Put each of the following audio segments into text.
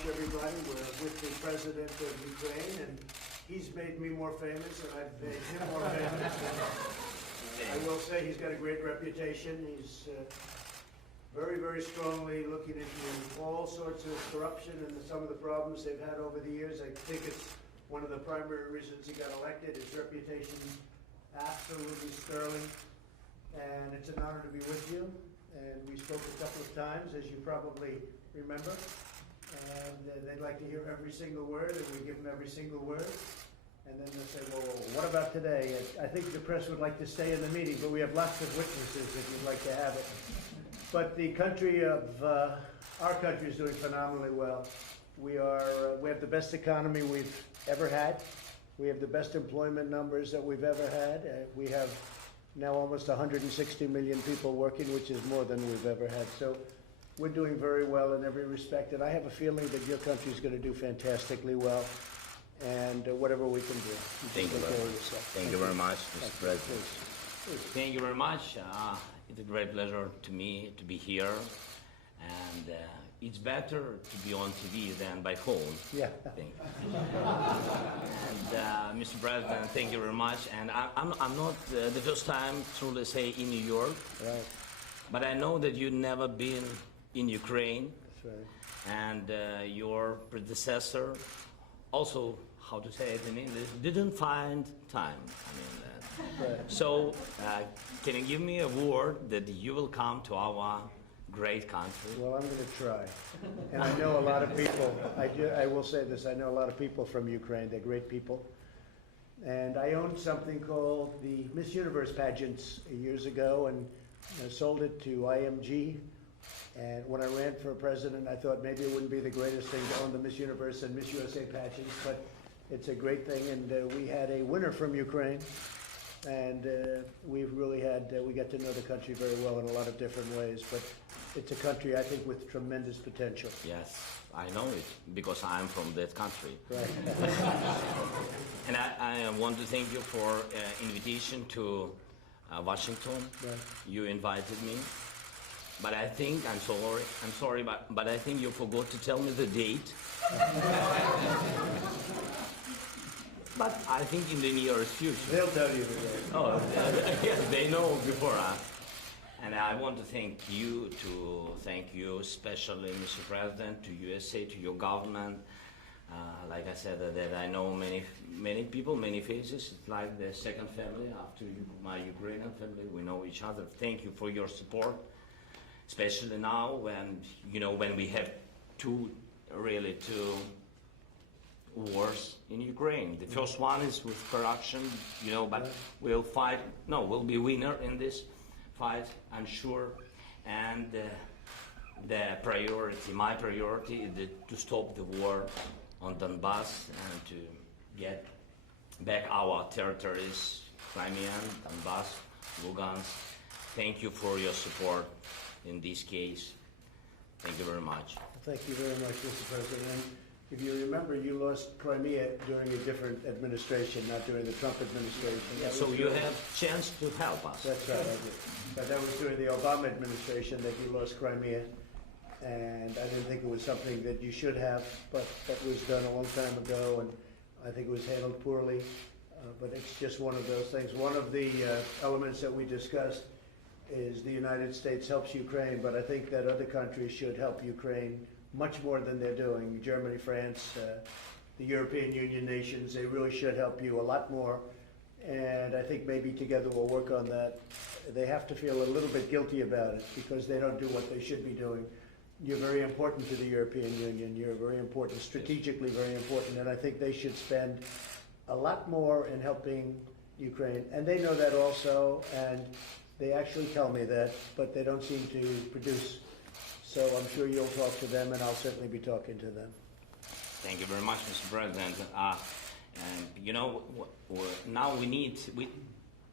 much, everybody. We're with the President of Ukraine, and he's made me more famous, and I've made him more famous. I will say he's got a great reputation. He's very, very strongly looking into all sorts of corruption and some of the problems they've had over the years. I think it's one of the primary reasons he got elected. His reputation absolutely sterling, and it's an honor to be with you. And we spoke a couple of times, as you probably remember, and they'd like to hear every single word, and we give them every single word. And then they'll say, well, what about today? I think the press would like to stay in the meeting, but we have lots of witnesses if you'd like to have it. But the country of, our country is doing phenomenally well. We have the best economy we've ever had. We have the best employment numbers that we've ever had. We have now almost 160 million people working, which is more than we've ever had. So we're doing very well in every respect, and I have a feeling that your country is going to do fantastically well, and whatever we can do. Thank you very much, Mr. President. Thank you very much. It's a great pleasure to me to be here, and it's better to be on TV than by phone. Yeah. Thank you. And Mr. President, thank you very much. And I'm not the first time, truly say, in New York. Right. But I know that you've never been in Ukraine. That's right. And your predecessor also, how to say it in English, didn't find time. Right. So can you give me a word that you will come to our great country? Well, I'm going to try. And I know a lot of people, I will say this, I know a lot of people from Ukraine. They're great people. And I owned something called the Miss Universe pageants years ago, and sold it to IMG. And when I ran for president, I thought maybe it wouldn't be the greatest thing to own the Miss Universe and Miss USA pageants, but it's a great thing. And we had a winner from Ukraine. And we've really we got to know the country very well in a lot of different ways. But it's a country, I think, with tremendous potential. Yes, I know it, because I'm from that country. Right. And I want to thank you for invitation to Washington. Right. You invited me. But I think, I'm sorry, but I think you forgot to tell me the date. But I think in the nearest future. They'll tell you the day. Oh, yes, they know before us. And I want to thank you especially, Mr. President, to USA, to your government. Like I said, that I know many people, many faces. It's like the second family after my Ukrainian family. We know each other. Thank you for your support, especially now when we have two wars in Ukraine. The first one is with corruption, but we'll fight. No, we'll be winner in this fight, I'm sure. And my priority is to stop the war on Donbass and to get back our territories, Crimea, Donbass, Lugansk. Thank you for your support in this case. Thank you very much. Thank you very much, Mr. President. If you remember, you lost Crimea during a different administration, not during the Trump administration. Yeah, so you have chance to help us. That's right, I did. But that was during the Obama administration that you lost Crimea. And I didn't think it was something that you should have, but that was done a long time ago, and I think it was handled poorly. But it's just one of those things. One of the elements that we discussed is the United States helps Ukraine, but I think that other countries should help Ukraine much more than they're doing. Germany, France, the European Union nations, they really should help you a lot more. And I think maybe together we'll work on that. They have to feel a little bit guilty about it because they don't do what they should be doing. You're very important to the European Union. You're very important, strategically very important, and I think they should spend a lot more in helping Ukraine. And they know that also, and they actually tell me that, but they don't seem to produce. So I'm sure you'll talk to them, and I'll certainly be talking to them. Thank you very much, Mr. President. Now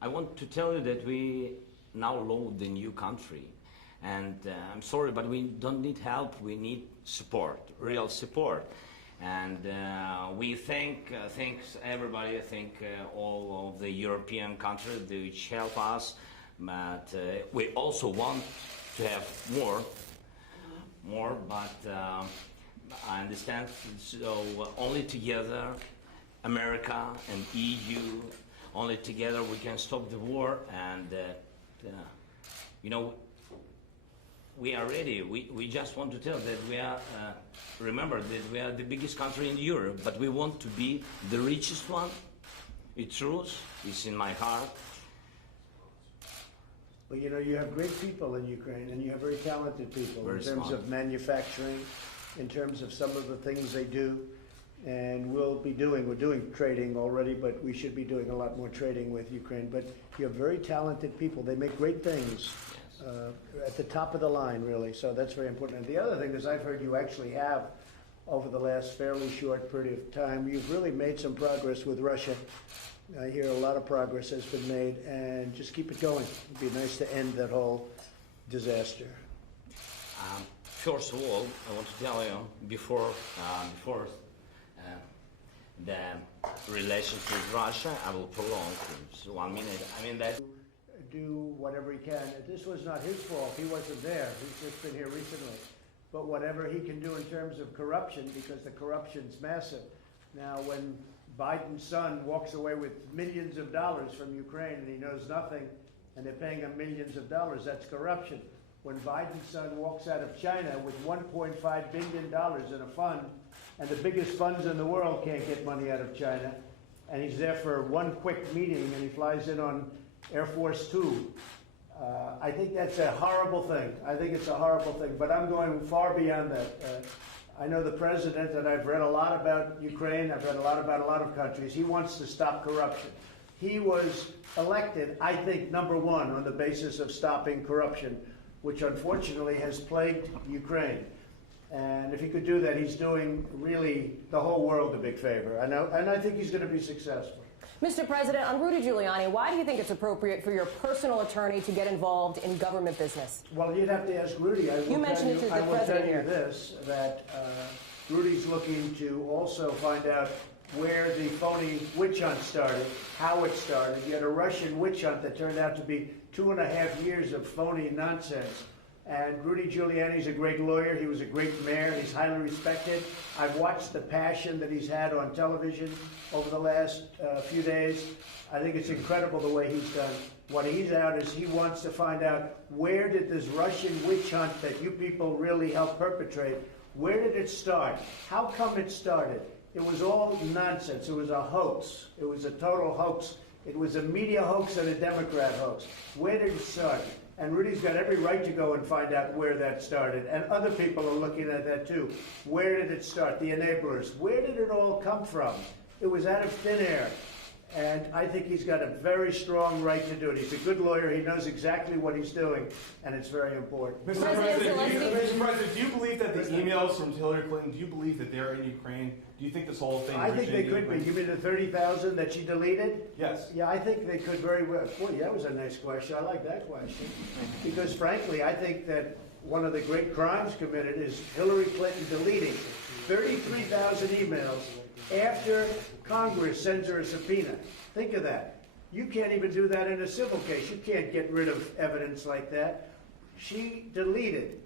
I want to tell you that we now load the new country. And I'm sorry, but we don't need help. We need support, real support. And we thanks everybody. I think all of the European countries which help us. But we also want to have more. But I understand. So only together, America and EU, only together we can stop the war. And you know, we are ready. We just want to tell that we are. Remember that we are the biggest country in Europe, but we want to be the richest one. It's true. It's in my heart. Well, you know, you have great people in Ukraine, and you have very talented people Very in terms smart. of manufacturing, in terms of some of the things they do. And we're doing trading already, but we should be doing a lot more trading with Ukraine. But you have very talented people. They make great things at the top of the line, really. So that's very important. And the other thing is I've heard you actually have, over the last fairly short period of time, you've really made some progress with Russia. I hear a lot of progress has been made, and just keep it going. It'd be nice to end that whole disaster. First of all, I want to tell you before the relations with Russia, I will prolong for 1 minute. I mean that. Do whatever he can. This was not his fault. He wasn't there. He's just been here recently. But whatever he can do in terms of corruption, because the corruption's massive. Now, when Biden's son walks away with millions of dollars from Ukraine and he knows nothing, and they're paying him millions of dollars, that's corruption. When Biden's son walks out of China with $1.5 billion in a fund, and the biggest funds in the world can't get money out of China, and he's there for one quick meeting and he flies in on Air Force Two. I think that's a horrible thing. I think it's a horrible thing, but I'm going far beyond that. I know the president, and I've read a lot about Ukraine, I've read a lot about a lot of countries. He wants to stop corruption. He was elected, I think, #1 on the basis of stopping corruption, which unfortunately has plagued Ukraine. And if he could do that, he's doing really the whole world a big favor. I know, and I think he's going to be successful. Mr. President, on Rudy Giuliani, why do you think it's appropriate for your personal attorney to get involved in government business? Well, you'd have to ask Rudy. I will mentioned it to the I will president tell you here. this, that Rudy's looking to also find out where the phony witch hunt started, how it started. You had a Russian witch hunt that turned out to be 2.5 years of phony nonsense. And Rudy Giuliani's a great lawyer. He was a great mayor. He's highly respected. I've watched the passion that he's had on television over the last few days. I think it's incredible the way he's done. What he's out is he wants to find out, where did this Russian witch hunt that you people really helped perpetrate, where did it start? How come it started? It was all nonsense. It was a hoax. It was a total hoax. It was a media hoax and a Democrat hoax. Where did it start? And Rudy's got every right to go and find out where that started. And other people are looking at that too. Where did it start? The enablers. Where did it all come from? It was out of thin air. And I think he's got a very strong right to do it. He's a good lawyer. He knows exactly what he's doing. And it's very important. Mr. Mr. President, do you believe that the emails from Hillary Clinton, do you believe that they're in Ukraine? Do you think this whole thing I think they could be. You mean the 30,000 that she deleted? Yes. Yeah, I think they could very well. Boy, that was a nice question. I like that question. Because frankly, I think that one of the great crimes committed is Hillary Clinton deleting 33,000 emails after Congress sends her a subpoena. Think of that. You can't even do that in a civil case. You can't get rid of evidence like that. She deleted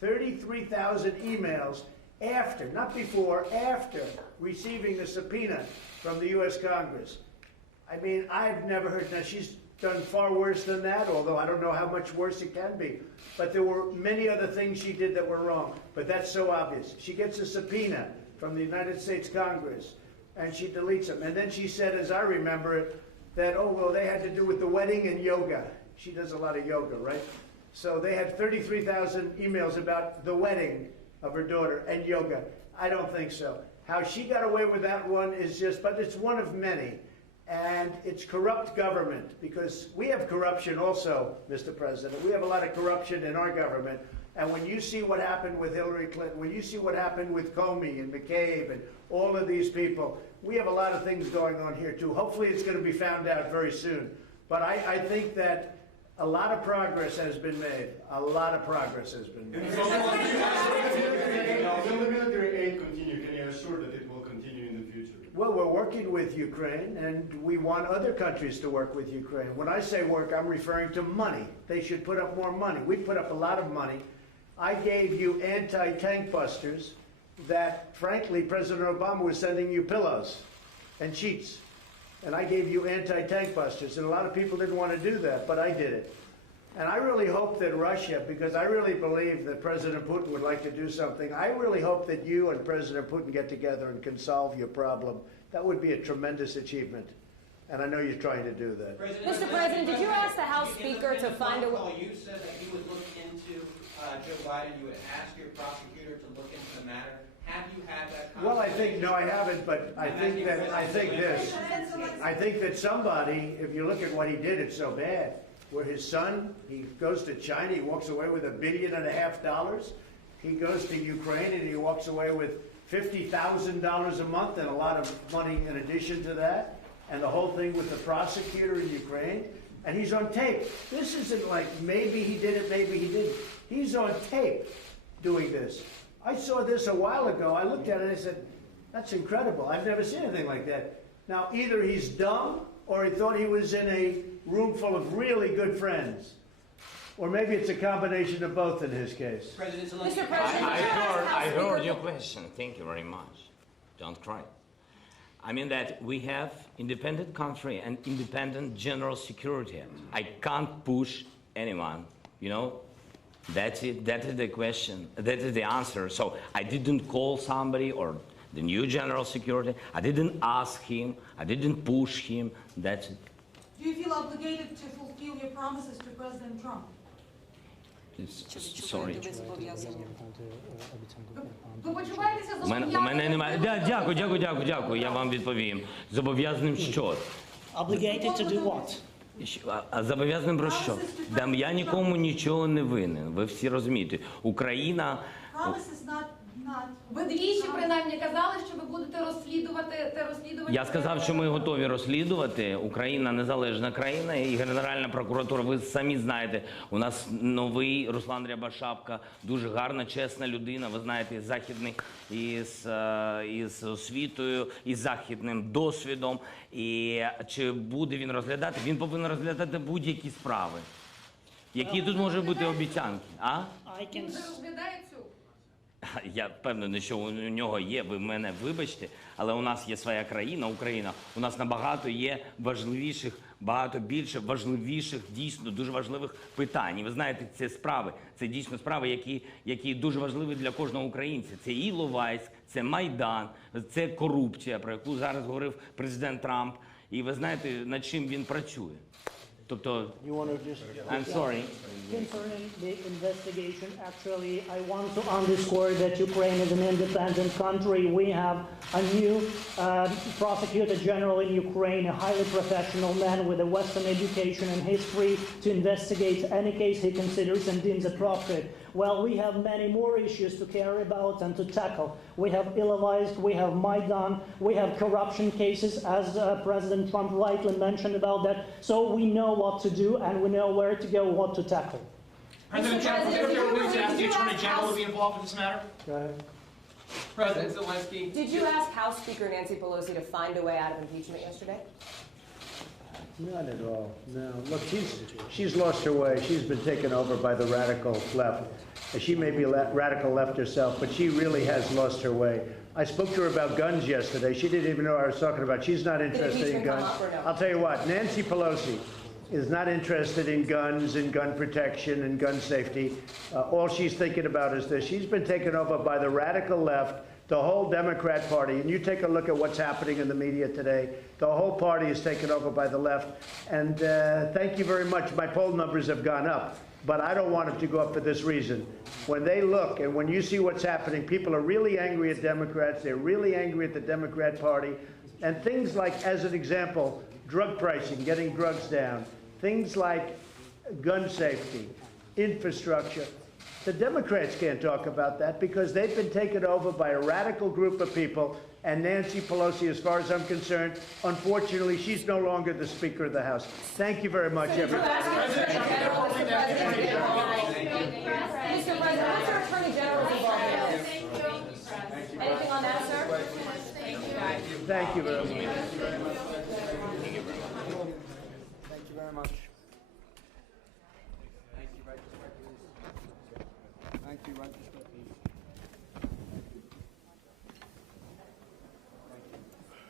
33,000 emails after, not before, after receiving the subpoena from the U.S. Congress. I mean, I've never heard. Now, she's done far worse than that, although I don't know how much worse it can be. But there were many other things she did that were wrong. But that's so obvious. She gets a subpoena from the United States Congress, and she deletes them. And then she said, as I remember it, that, oh, well, they had to do with the wedding and yoga. She does a lot of yoga, right? So they had 33,000 emails about the wedding of her daughter and yoga. I don't think so. How she got away with that one is just, but it's one of many. And it's corrupt government, because we have corruption also, Mr. President. We have a lot of corruption in our government. And when you see what happened with Hillary Clinton, when you see what happened with Comey and McCabe and all of these people, we have a lot of things going on here too. Hopefully it's going to be found out very soon. But I think that a lot of progress has been made. A lot of progress has been made. Will the military aid continue? Can you assure that it will continue in the future? Well, we're working with Ukraine, and we want other countries to work with Ukraine. When I say work, I'm referring to money. They should put up more money. We put up a lot of money. I gave you anti-tank busters, that, frankly, President Obama was sending you pillows and sheets. And I gave you anti-tank busters. And a lot of people didn't want to do that, but I did it. And I really hope that Russia, because I really believe that President Putin would like to do something, I really hope that you and President Putin get together and can solve your problem. That would be a tremendous achievement. And I know you're trying to do that. Mr. President, did you ask the House Speaker to find a way? You said that you would look into Joe Biden, you would ask your prosecutor to look into the matter. Have you had that conversation? Well, I think, no, I haven't, but I think that somebody, if you look at what he did, it's so bad. Where his son, he goes to China, he walks away with $1.5 billion. He goes to Ukraine and he walks away with $50,000 a month and a lot of money in addition to that. And the whole thing with the prosecutor in Ukraine. And he's on tape. This isn't like maybe he did it, maybe he didn't. He's on tape doing this. I saw this a while ago. I looked at it and I said, that's incredible. I've never seen anything like that. Now, either he's dumb or he thought he was in a room full of really good friends. Or maybe it's a combination of both in his case. President Zelensky. Mr. President, I heard your question. Thank you very much. Don't cry. I mean that we have independent country and independent general security. I can't push anyone, you know. That's it. That is the question. That is the answer. So I didn't call somebody or the new general security. I didn't ask him. I didn't push him. That's it. Do you feel obligated to fulfill your promises to President Trump? Sorry. Ви почуваєтеся У мене немає. Дякую. Я вам відповім. Зобов'язаним що? Obligated to do what? А зобов'язаним про що? Я нікому нічого не винен. Ви всі розумієте. Україна... Promises not. Ви двічі принаймні казали, що ви будете розслідувати те розслідування. Я сказав, що ми готові розслідувати. Україна незалежна країна і Генеральна прокуратура. Ви самі знаєте, у нас новий Руслан Рябошапка, дуже гарна, чесна людина. Ви знаєте, західний із освітою, із західним досвідом. І чи буде він розглядати? Він повинен розглядати будь-які справи. Які тут можуть бути обіцянки? А? Він вже розглядає цю. Я впевнений, що у нього є, ви мене вибачте, але у нас є своя країна, Україна. У нас набагато є важливіших, багато більше важливіших, дійсно дуже важливих питань. І ви знаєте, це справи, це дійсно справи, які дуже важливі для кожного українця. Це і Іловайськ, це Майдан, це корупція, про яку зараз говорив президент Трамп. І ви знаєте, над чим він працює. Тобто, I'm sorry. Concerning the investigation, actually, I want to underscore that Ukraine is an independent country. We have a new prosecutor general in Ukraine, a highly professional man with a Western education and history to investigate any case he considers and deems appropriate. Well, we have many more issues to care about and to tackle. We have Ilovaisk, we have Maidan, we have corruption cases, as President Trump rightly mentioned about that. So we know what to do and we know where to go, what to tackle. President Trump, was there a way to ask the Attorney General to be involved in this matter? Go ahead. President Zelensky. Did you ask House Speaker Nancy Pelosi to find a way out of impeachment yesterday? Not at all, no. Look, she's lost her way. She's been taken over by the radical left. She may be radical left herself, but she really has lost her way. I spoke to her about guns yesterday. She didn't even know what I was talking about. She's not interested in guns. I'll tell you what, Nancy Pelosi is not interested in guns and gun protection and gun safety. All she's thinking about is this. She's been taken over by the radical left, the whole Democrat Party. And you take a look at what's happening in the media today. The whole party is taken over by the left. And thank you very much. My poll numbers have gone up. But I don't want them to go up for this reason. When they look and when you see what's happening, people are really angry at Democrats. They're really angry at the Democrat Party. And things like, as an example, drug pricing, getting drugs down. Things like gun safety, infrastructure. The Democrats can't talk about that because they've been taken over by a radical group of people. And Nancy Pelosi, as far as I'm concerned, unfortunately, she's no longer the Speaker of the House. Thank you very much, everybody. Mr. President, what's our Attorney General's involvement in this? Anything on that, sir? Thank you very much. Thank you very much. Thank you, right respectfully. Thank you, right respectfully.